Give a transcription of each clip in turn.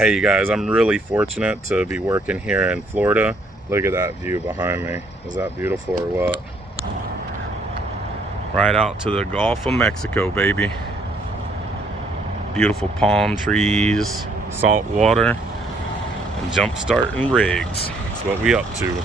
Hey you guys, I'm really fortunate to be working here in Florida. Look at that view behind me. Is that beautiful or what? Right out to the Gulf of Mexico, baby. Beautiful palm trees, salt water, and jump starting rigs. That's what we up to.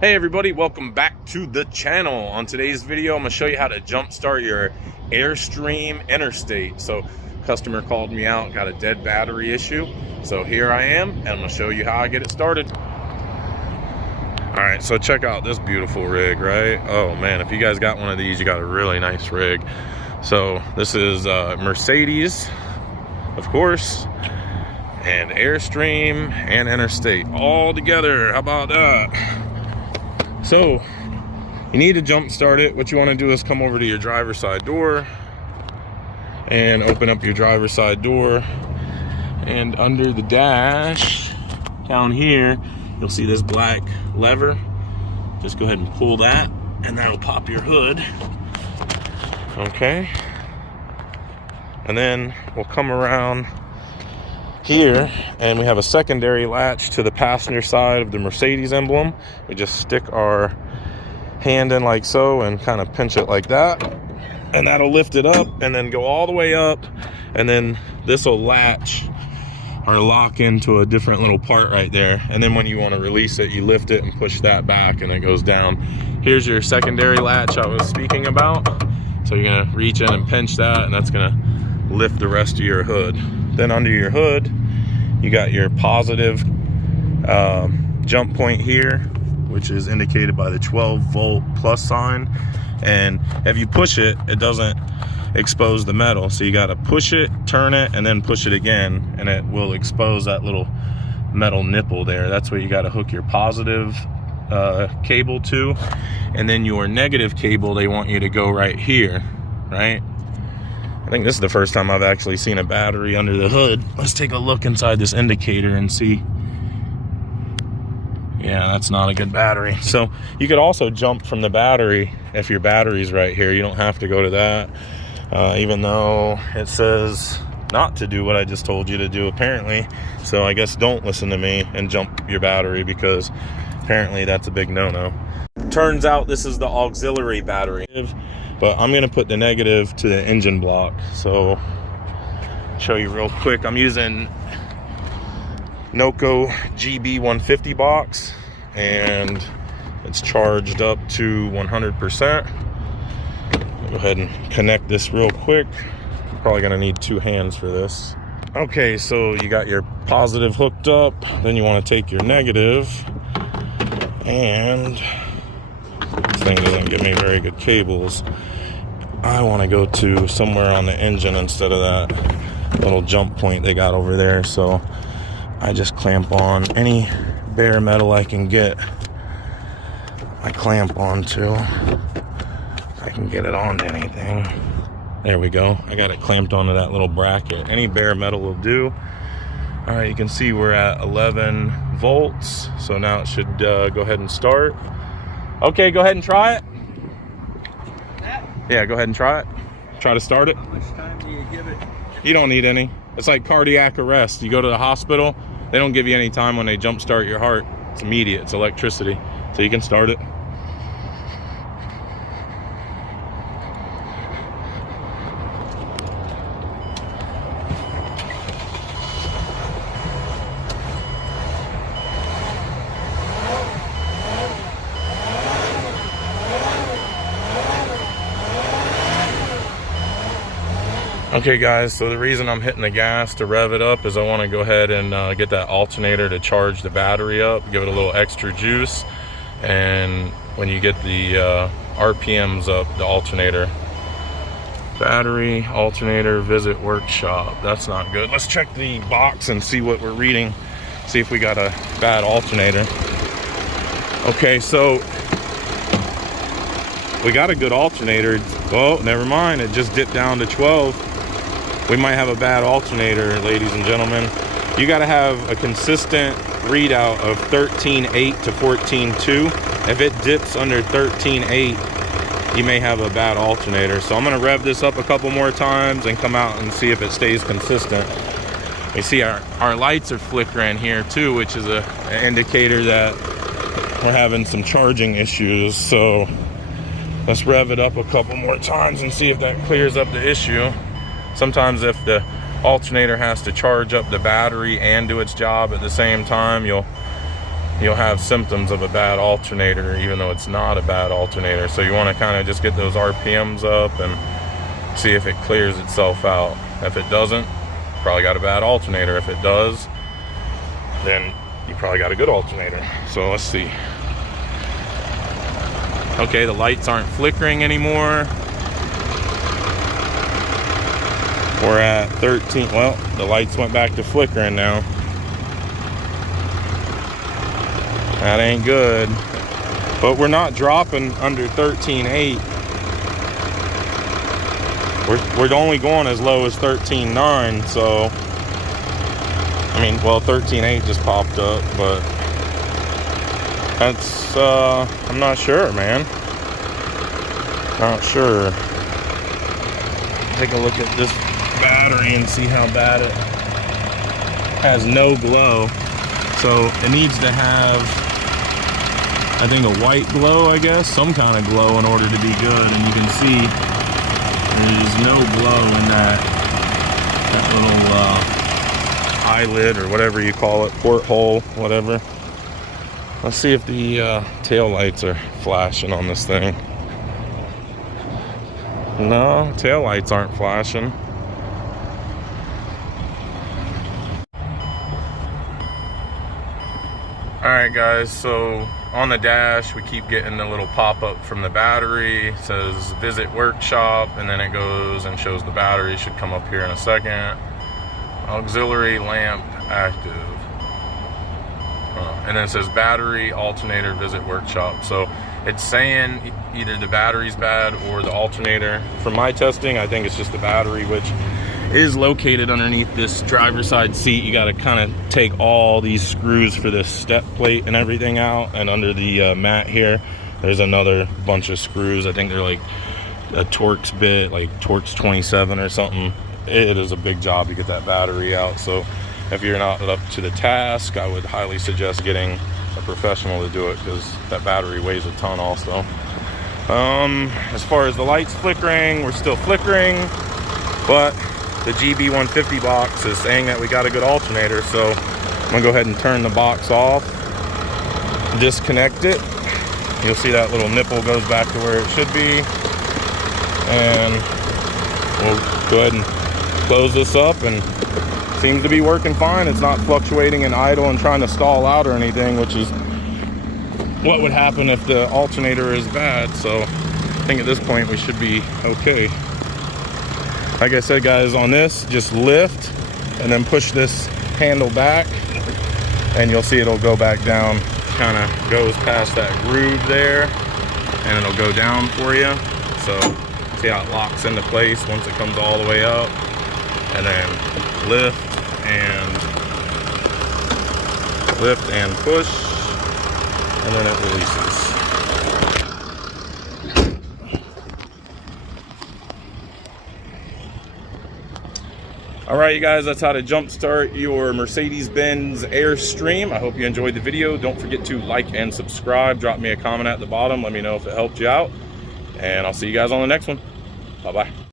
Hey everybody, welcome back to the channel. On today's video, I'm gonna show you how to jump start your Airstream Interstate. So customer called me out, got a dead battery issue. So here I am, and I'm gonna show you how I get it started. All right, so check out this beautiful rig, right? Oh man, if you guys got one of these, you got a really nice rig. So this is Mercedes, of course, and Airstream and Interstate all together. How about that? So you need to jump start it. What you want to do is come over to your driver's side door and open up your driver's side door, and under the dash down here you'll see this black lever. Just go ahead and pull that and that'll pop your hood. Okay, and then we'll come around here and we have a secondary latch to the passenger side of the Mercedes emblem. We just stick our hand in like so and kind of pinch it like that, and that'll lift it up and then go all the way up, and then this will latch or lock into a different little part right there, and then when you want to release it, you lift it and push that back and it goes down. Here's your secondary latch I was speaking about. So you're gonna reach in and pinch that, and that's gonna lift the rest of your hood. Then under your hood you got your positive jump point here, which is indicated by the 12-volt plus sign. And if you push it, it doesn't expose the metal, so you got to push it, turn it, and then push it again, and it will expose that little metal nipple there. That's where you got to hook your positive cable to, and then your negative cable, they want you to go right here, right? I think this is the first time I've actually seen a battery under the hood. Let's take a look inside this indicator and see. Yeah, that's not a good battery. So you could also jump from the battery if your battery's right here. You don't have to go to that, even though it says not to do what I just told you to do apparently. So I guess don't listen to me and jump your battery, because apparently that's a big no-no. Turns out this is the auxiliary battery, but I'm gonna put the negative to the engine block. So show you real quick. I'm using Noco GB150 box, and it's charged up to 100%. Go ahead and connect this real quick. Probably gonna need two hands for this. Okay, so you got your positive hooked up, then you want to take your negative, and this thing doesn't give me very good cables. I want to go to somewhere on the engine instead of that little jump point they got over there. So I just clamp on any bare metal I can get. I clamp onto. I can get it onto anything. There we go. I got it clamped onto that little bracket. Any bare metal will do. All right, you can see we're at 11 volts. So now it should go ahead and start. Okay, go ahead and try it. Yeah, go ahead and try it. Try to start it. How much time do you give it? You don't need any. It's like cardiac arrest. You go to the hospital, they don't give you any time when they jump start your heart. It's immediate, it's electricity. So you can start it. Okay guys, so the reason I'm hitting the gas to rev it up is I want to go ahead and get that alternator to charge the battery up, give it a little extra juice. And when you get the RPMs up, the alternator, battery, alternator, visit workshop, that's not good. Let's check the box and see what we're reading, see if we got a bad alternator. Okay, so we got a good alternator. Oh, never mind, it just dipped down to 12. We might have a bad alternator, ladies and gentlemen. You got to have a consistent readout of 13.8 to 14.2. If it dips under 13.8, you may have a bad alternator. So I'm going to rev this up a couple more times and come out and see if it stays consistent. We see our lights are flickering here too, which is an indicator that we're having some charging issues. So let's rev it up a couple more times and see if that clears up the issue. Sometimes if the alternator has to charge up the battery and do its job at the same time, you'll have symptoms of a bad alternator, even though it's not a bad alternator. So you want to kind of just get those RPMs up and see if it clears itself out. If it doesn't, probably got a bad alternator. If it does, then you probably got a good alternator. So let's see. Okay, the lights aren't flickering anymore. We're at 13. Well, the lights went back to flickering now. That ain't good. But we're not dropping under 13.8. We're only going as low as 13.9. So, I mean, well, 13.8 just popped up, but that's, I'm not sure, man. Not sure. Take a look at this battery and see how bad it has. No glow. So it needs to have, I think, a white glow, I guess, some kind of glow in order to be good. And you can see there's no glow in that little eyelid or whatever you call it, porthole, whatever. Let's see if the tail lights are flashing on this thing. No, tail lights aren't flashing. Alright guys, so on the dash we keep getting a little pop-up from the battery. It says visit workshop, and then it goes and shows the battery. Should come up here in a second. Auxiliary lamp active. And then it says battery, alternator, visit workshop. So it's saying either the battery's bad or the alternator. From my testing, I think it's just the battery, which is located underneath this driver's side seat. You got to kind of take all these screws for this step plate and everything out, and under the mat here there's another bunch of screws. I think they're like a Torx bit, like Torx 27 or something. It is a big job to get that battery out. So if you're not up to the task, I would highly suggest getting a professional to do it, because that battery weighs a ton also. As far as the lights flickering, we're still flickering, but the GB150 box is saying that we got a good alternator. So I'm gonna go ahead and turn the box off, disconnect it. You'll see that little nipple goes back to where it should be, and we'll go ahead and close this up. And seems to be working fine. It's not fluctuating in idle and trying to stall out or anything, which is what would happen if the alternator is bad. So I think at this point we should be okay. Like I said, guys, on this, just lift and then push this handle back, and you'll see it'll go back down. Kind of goes past that groove there, and it'll go down for you. So see how it locks into place once it comes all the way up, and then lift and push, and then it releases. All right, you guys, that's how to jumpstart your Mercedes-Benz Airstream. I hope you enjoyed the video. Don't forget to like and subscribe. Drop me a comment at the bottom. Let me know if it helped you out, and I'll see you guys on the next one.